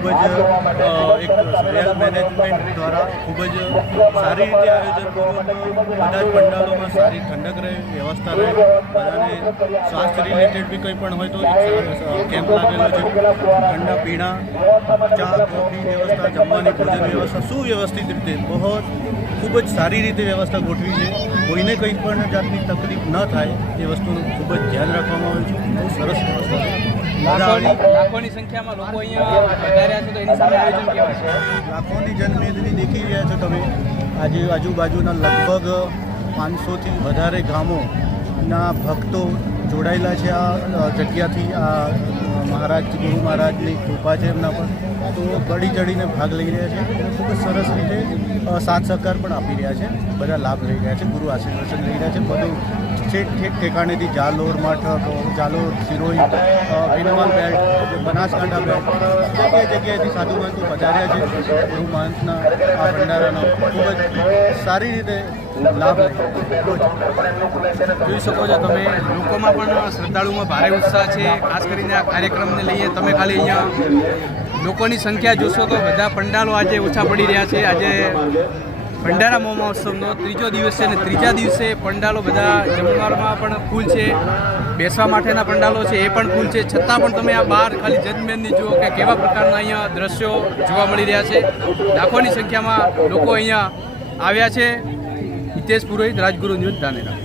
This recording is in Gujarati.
ખૂબ જ એક રોયલ મેનેજમેન્ટ દ્વારા ખૂબ જ સારી રીતે આયોજન કર્યું. બધા જ પંડાલોમાં સારી ઠંડક રહે, વ્યવસ્થા રહે, બધાને સ્વાસ્થ્ય રિલેટેડ બી કંઈ પણ હોય તો એક કેમ્પ લાગેલો છે. ઠંડા પીણા, ચા કોફી વ્યવસ્થા, જમવાની ભોજન વ્યવસ્થા સુવ્યવસ્થિત રીતે ખૂબ જ સારી રીતે વ્યવસ્થા ગોઠવી છે. કોઈને કંઈ પણ જાતની તકલીફ ન થાય એ વસ્તુનું ખૂબ જ ધ્યાન રાખવામાં આવ્યું છે. બહુ સરસ વ્યવસ્થા છે. લાખોની સંખ્યામાં લોકો અહીંયા વધાર્યા છે, તો એની સામે આયોજન કેવા છે? લાખોની જનમેદની દેખી રહ્યા છો તમે. આજે આજુબાજુના લગભગ 500થી વધારે ગામોના ભક્તો જોડાયેલા છે આ જગ્યાથી. આ મહારાજ ગુરુ મહારાજની કૃપા છે એમના પર, તો બળી ચડીને ભાગ લઈ રહ્યા છે. ખૂબ જ સરસ રીતે સાથ સહકાર પણ આપી રહ્યા છે. બધા લાભ લઈ રહ્યા છે, ગુરુ આશીર્વચન લઈ રહ્યા છે. બધું ઠેક ઠેકાણેથી જાલોર મઠ, જાલોર સિરોઈ, વિનવાલ બેલ્ટ, બનાસકાંઠા બેલ્ટ જગ્યાએથી સાધુ મહંતો પધાર્યા છે. ગુરુ મહંતના આ ભંડારાનો ખૂબ જ સારી રીતે લાભ જોઈ શકો છો તમે. લોકોમાં પણ શ્રદ્ધાળુમાં ભારે ઉત્સાહ છે. ખાસ કરીને આ કાર્યક્રમને લઈએ તમે ખાલી અહીંયા લોકોની સંખ્યા જોશો તો બધા પંડાલો આજે ઓછા પડી રહ્યા છે. આજે ભંડારા મહોત્સવનો ત્રીજો દિવસ છે અને ત્રીજા દિવસે પંડાલો બધા જમવામાં પણ ફૂલ છે, બેસવા માટેના પંડાલો છે એ પણ ફૂલ છે. છતાં પણ તમે આ બહાર ખાલી જજમેનની જુઓ કે કેવા પ્રકારના અહીંયા દ્રશ્યો જોવા મળી રહ્યા છે. લાખોની સંખ્યામાં લોકો અહીંયા આવ્યા છે. હિતેશ પુરોહિત, રાજગુરુ ન્યૂઝ, ધાનેરા.